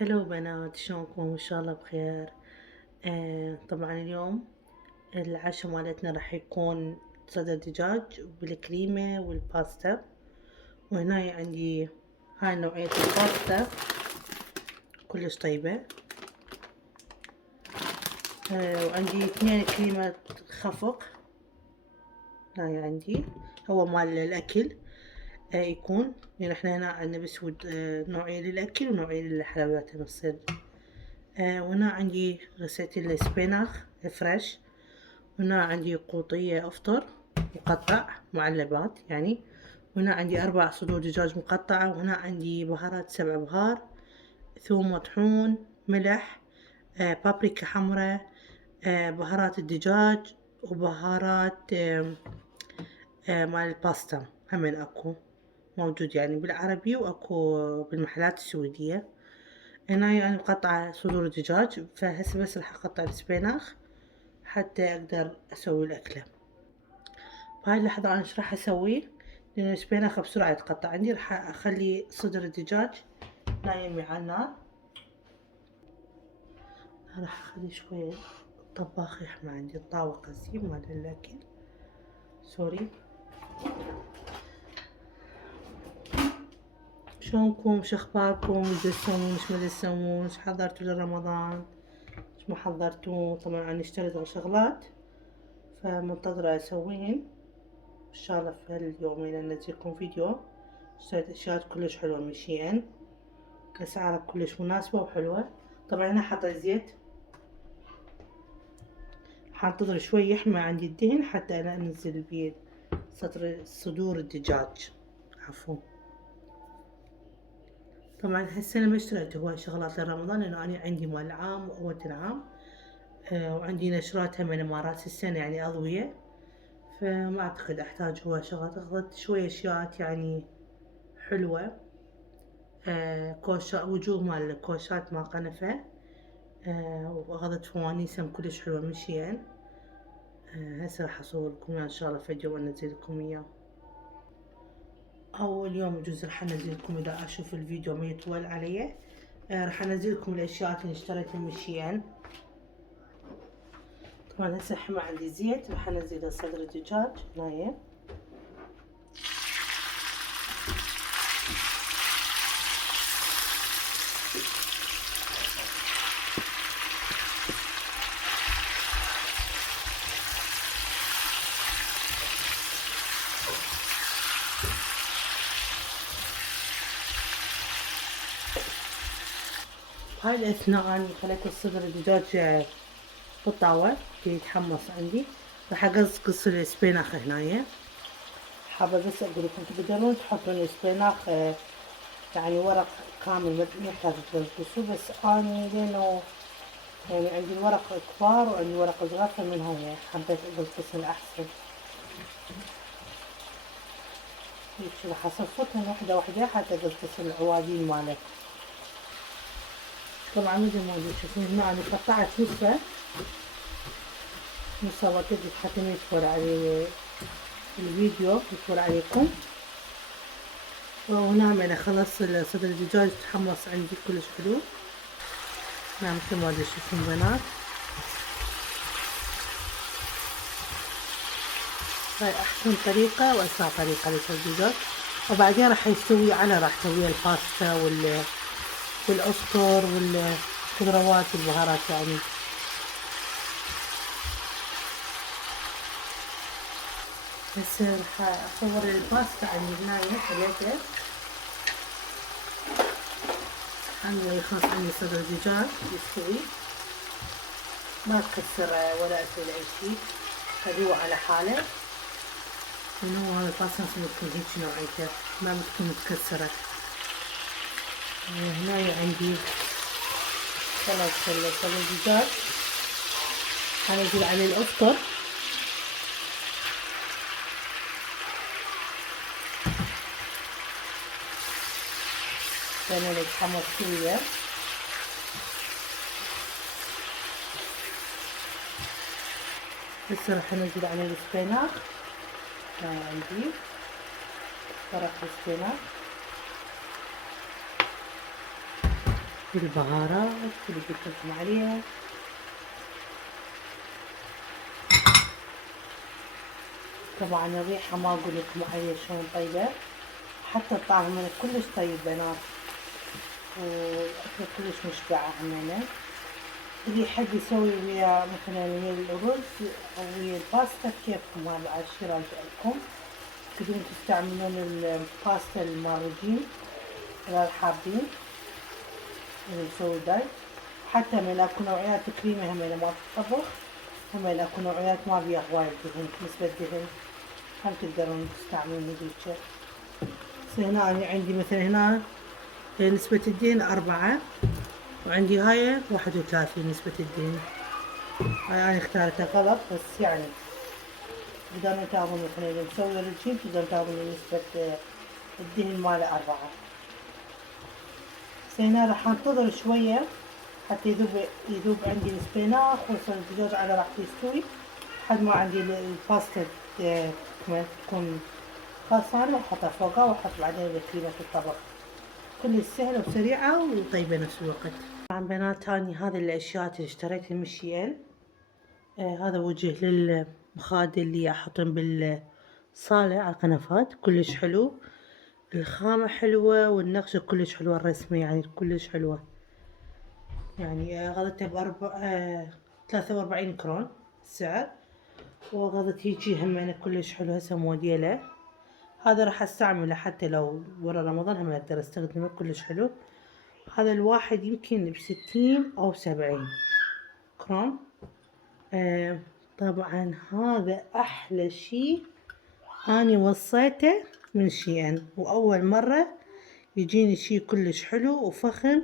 هلو بنات، شلونكم؟ ان شاء الله بخير. طبعا اليوم العشاء مالتنا راح يكون صدر دجاج بالكريمة والباستا. وهنا عندي هاي نوعية الباستا كلش طيبة. وعندي 2 كريمة خفق. هاي عندي هو مال الأكل. يكون يعني احنا هنا عندنا بسود، نوعين للأكل ونوعين للحلويات نصير. وهنا عندي غسلت السبيناخ فريش. هنا عندي قوطية أفطر مقطع معلبات يعني. وهنا عندي 4 صدور دجاج مقطعة. وهنا عندي بهارات 7 بهار، ثوم مطحون، ملح، بابريكا حمراء، بهارات الدجاج، وبهارات مال الباستا همين اكو موجود يعني بالعربي واكو بالمحلات السويدية. هنا يعني مقطعة صدور الدجاج، فهسه بس راح اقطع السبيناخ حتى اقدر اسوي الاكلة. بهاي اللحظة انا ايش راح اسوي؟ لان السبيناخ بسرعة يتقطع عندي، راح اخلي صدر الدجاج نايم على النار. راح اخلي شوية الطباخ يحمى عندي الطاوة قصدي مال الاكل، سوري. شلونكم؟ شخباركم؟ تسوون ايش ما تسوون؟ ايش حضرتوا لرمضان؟ ايش ما حضرتوا؟ طبعا انا اشتريت شغلات فمنتظرة اسويهن ان شاء الله في هاليومين انزلكم فيديو. اشتريت اشياء كلش حلوة من شي ان، اسعارها كلش مناسبة وحلوة. طبعا انا حاطة زيت، حانتظر شوي يحمى عندي الدهن حتى انا انزل بيه صدور الدجاج، عفوا. طبعا هالسنة ما اشتريت هواي شغلات لرمضان لانه انا عندي مال عام واول العام. وعندي نشرات هم من راس السنة يعني اضوية، فما اعتقد احتاج هواي شغلات. اخذت شوية اشياء يعني حلوة. كوشة وجوه مال كوشات مال قنفة. واخذت فوانيس هم كلش حلوة من شين. هسه راح اصور لكم ان شاء الله فيديو وانزل لكم اياه. اول يوم يجوز راح انزل لكم اذا اشوف الفيديو ما يطول علي. راح انزل لكم الاشياء اللي اشتريتها من شين. طبعا هسه حمى عندي زيت، راح انزل صدر الدجاج نايم. هاي الاثناء انا خليت الصدر الدجاج بالطاوة يتحمص عندي. راح اقصقص السبيناخ هنايا. حابة بس اقول لكم تقدرون تحطون السبيناخ يعني ورق كامل، ما يحتاج تقصقصوه، بس اني لانه يعني عندي الورق كبار وعندي ورق صغار فمن هاي حبيت اقصقصه احسن. هيك راح اصفطهن وحدة وحدة حتى اقصقص العوادين ماله. طبعا مثل ما تشوفون هنا انا قطعت نصها وقت حتى ما يطول علي الفيديو، يطول عليكم. وهنا انا خلص صدر الدجاج تحمص عندي كلش حلو. نعم مثل ما تشوفون بنات، هاي احسن طريقة واسرع طريقة لسلق الدجاج. وبعدين راح يستوي على راح اسوي الباستا والاسطر والخضروات والبهارات يعني. هسه راح اصور الباستا عندي هنايا خليته. انا خلاص عندي صدر دجاج يستوي، ما تكسر ولا اسوي اي شيء، خليه على حاله. ونوع هذا الباستا بتكون هيك نوعيته، ما بتكون متكسرة. هنايا عندي خلاص صدر دجاج، هنزل عليه الافطر. لأنه يتحمص شوية. هسه راح انزل عليه السبيناخ. عندي فرق السبيناخ. البهارات اللي قلت لكم عليها. طبعا الريحة ما اقول لكم عليها شلون طيبة، حتى الطعم همينة كلش طيب بنات، والأكلة كلش مشبعة همينة. اللي يحب يسوي ويا مثلا ويا الرز أو ويا الباستا كيفكم، هذا على الشي راجع لكم. تقدرون تستعملون الباستا المارجين إذا حابين اللي تسوي دايت. حتى من اكو نوعيات كريمة همينة ما تطبخ، همينة اكو نوعيات ما بيها هواي دهن، نسبة دهن، هم تقدرون تستعملون هذيجا. هنا أنا عندي مثلا هنا نسبة الدهن 4، وعندي هاي 31 نسبة الدهن. هاي أنا اختارتها غلط، بس يعني تقدرون تاخذون مثلا إذا مسوي رجيم تقدرون تاخذون نسبة الدهن ماله 4. هنا راح انتظر شوية حتى يذوب عندي السبيناخ ويصير الدجاج على راحته يستوي، لحد ما عندي الباستا تكون خلصانة، واحطها فوقها واحط بعدين كريمة الطبخ. كلش سهلة وسريعة وطيبة نفس الوقت. طبعا بنات هاني هذه الاشياء اللي اشتريتها من شي هذا وجه للمخادل اللي احطهم بالصالة على القنفات، كلش حلو، الخامة حلوة والنقشة كلش حلوة، الرسمة يعني كلش حلوة. يعني غلتها ب43 كرون السعر، وغلت هيجي همينة كلش حلو. هسه موديله هذا راح استعمله حتى لو ورا رمضان هم اقدر استخدمه، كلش حلو. هذا الواحد يمكن ب60 أو 70 كرون. طبعا هذا احلى شي اني وصيته من شي واول مرة يجيني شي كلش حلو وفخم،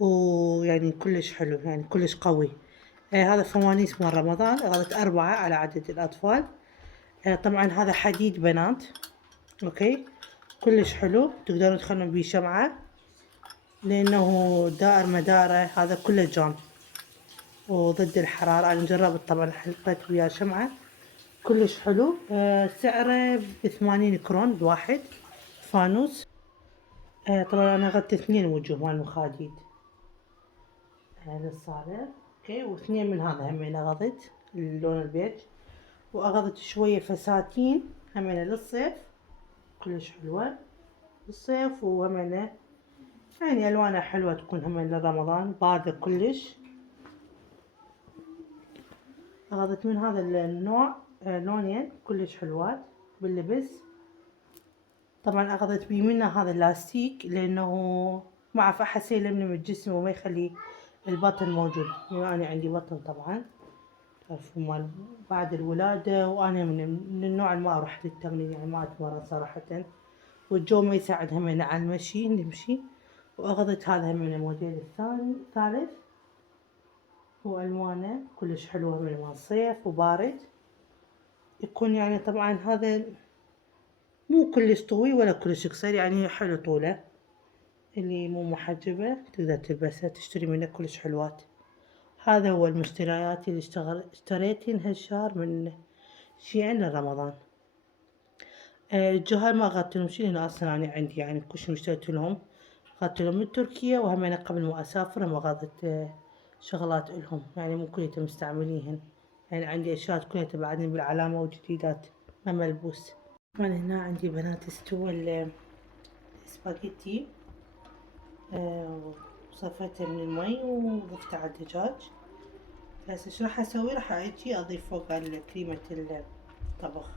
ويعني كلش حلو يعني كلش قوي. هذا فوانيس مال رمضان، اخذت 4 على عدد الاطفال. طبعا هذا حديد بنات، اوكي كلش حلو، تقدرون تخلون بيه شمعة لانه دائر مداره، هذا كله جام وضد الحرارة. انا جربت طبعا حطيت وياه شمعة كلش حلو. سعره ب80 كرون الواحد فانوس. طبعا انا اخذت 2 وجوه مال المخاديد للصالة، اوكي، واثنين من هذا همين اخذت اللون البيج، واخذت شوية فساتين همين للصيف كلش حلوة للصيف، وهمين يعني الوانها حلوة تكون همين لرمضان باردة كلش. اخذت من هذا النوع لونين كلش حلوات باللبس. طبعا اخذت بيمنا هذا اللاستيك لانه ما اعرف احس يلملم الجسم وما يخلي البطن موجود، يعني انا عندي بطن طبعا تعرفوا مال بعد الولادة، وانا من النوع اللي ما اروح للتمرين يعني ما اتمرن صراحة، والجو ما يساعد همين على المشي نمشي. واخذت هذا همين الموديل الثالث، والوانه كلش حلوة من مال صيف وبارد يكون. يعني طبعا هذا مو كلش طويل ولا كلش قصير، يعني حلو طوله، اللي مو محجبة تقدر تلبسها تشتري منه كلش حلوات. هذا هو المشتريات اللي اشتريتهن هالشهر من شي لرمضان. الجهال ما اخذت لهم شي لانه اصلا انا عندي يعني كل شي اشتريت لهم، اخذت لهم من تركيا، وهمين قبل ما اسافر ما اخذت شغلات لهم يعني مو كليتهم مستعمليهن، يعني عندي اشياء كلها بعدين بالعلامة وجديدات ما ملبوس. طبعا هنا عندي بنات استوى السباجيتي، وصفيته من المي وضفته على الدجاج. هسه ايش راح اسوي؟ راح اجي اضيف فوق كريمة الطبخ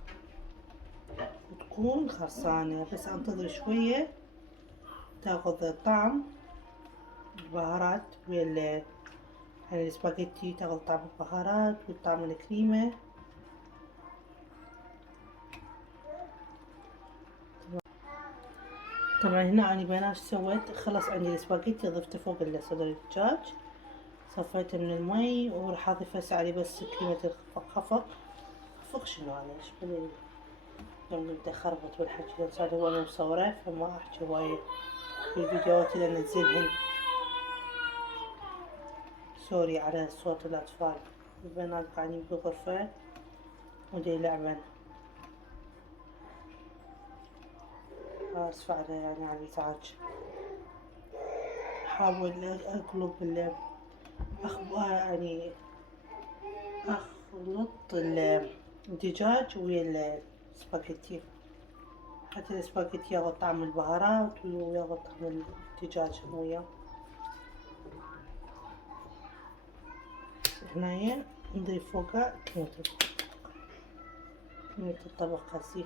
وتكون خلصانة، بس انتظر شوية تاخذ طعم البهارات يعني السباجيتي تاخذ طعم البهارات وطعم الكريمة. طبعا هنا اني بنات سويت خلص عندي السباجيتي ضفته فوق صدر الدجاج، صفيته من المي وراح اضيف هسه عليه بس كريمة الخفق. خفق شنو هذا ايش بلي يوم نبدا خربط والحكي صار هو انا مصوره فما احكي هواي بالفيديوهات اللي انزلهن، سوري على صوت الاطفال، البنات قاعدين بالغرفة ودي يلعبن، اسفة على يعني على الازعاج. احاول اقلب يعني اخلط الدجاج ويا السباجيتي، حتى السباجيتي ياخذ طعم البهارات وياخذ طعم الدجاج وياه. هنايا نضيف فوقها كمية الطبق هسي.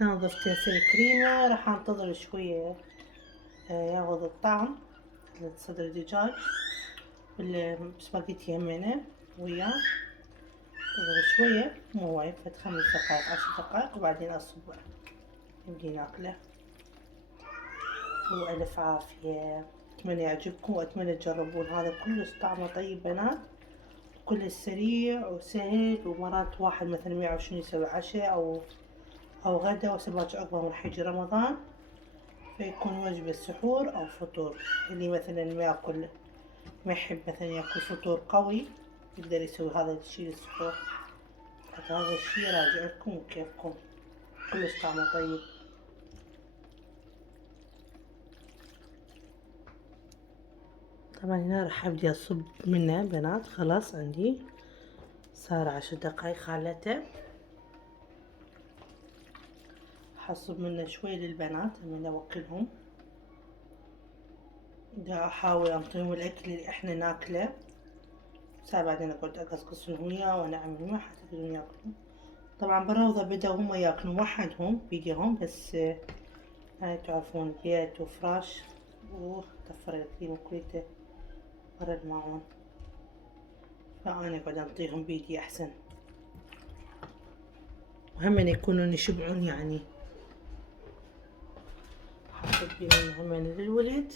هنا ضفت هسه الكريمة، راح انتظر شوية ياخذ الطعم صدر الدجاج والسباجيتي همينة وياه. انتظر شوية مو وايد، فد 5 دقايق 10 دقايق وبعدين اصبه نبدي ناكله. وألف عافية، أتمنى يعجبكم وأتمنى تجربون. هذا كلش طعمه طيب بنات، كلش سريع وسهل، ومرات واحد مثلا ما يعرف شنو يسوي عشاء أو غدا وهسه باكر أكبر من حج رمضان، فيكون وجبة سحور أو فطور. اللي مثلا ما يحب مثلا ياكل فطور قوي يقدر يسوي هذا الشي للسحور. هذا الشي راجع لكم وكيفكم، كلش طعمه طيب. طبعا هنا راح ابدي اصب منه بنات، خلاص عندي صار 10 دقايق خالته. حصب منه شوي للبنات من اوكلهم، دا احاول انطيهم الاكل اللي احنا ناكله، ساعة بعدين اقعد اقصقصهم وياه وانعمهم حتى يقدرون ياكلون. طبعا بالروضة بدأوا هم ياكلون وحدهم بيديهم، بس هاي تعرفون بيت وفراش وتفر الكريم كليته برا الماعون، فأنا اقعد انطيهم بيدي احسن، وهم يكونون يشبعون يعني. حطيت بيهم هم للولد.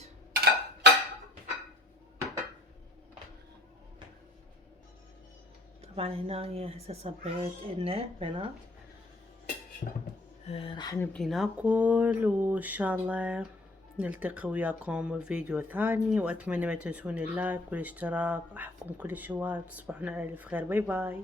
طبعا هنا هسه صبيت لنا بنات، راح نبدي ناكل، وان شاء الله نلتقي وياكم بفيديو ثاني، واتمنى ما تنسون اللايك والاشتراك. احبكم كل هواي، تصبحون على الف خير، باي باي.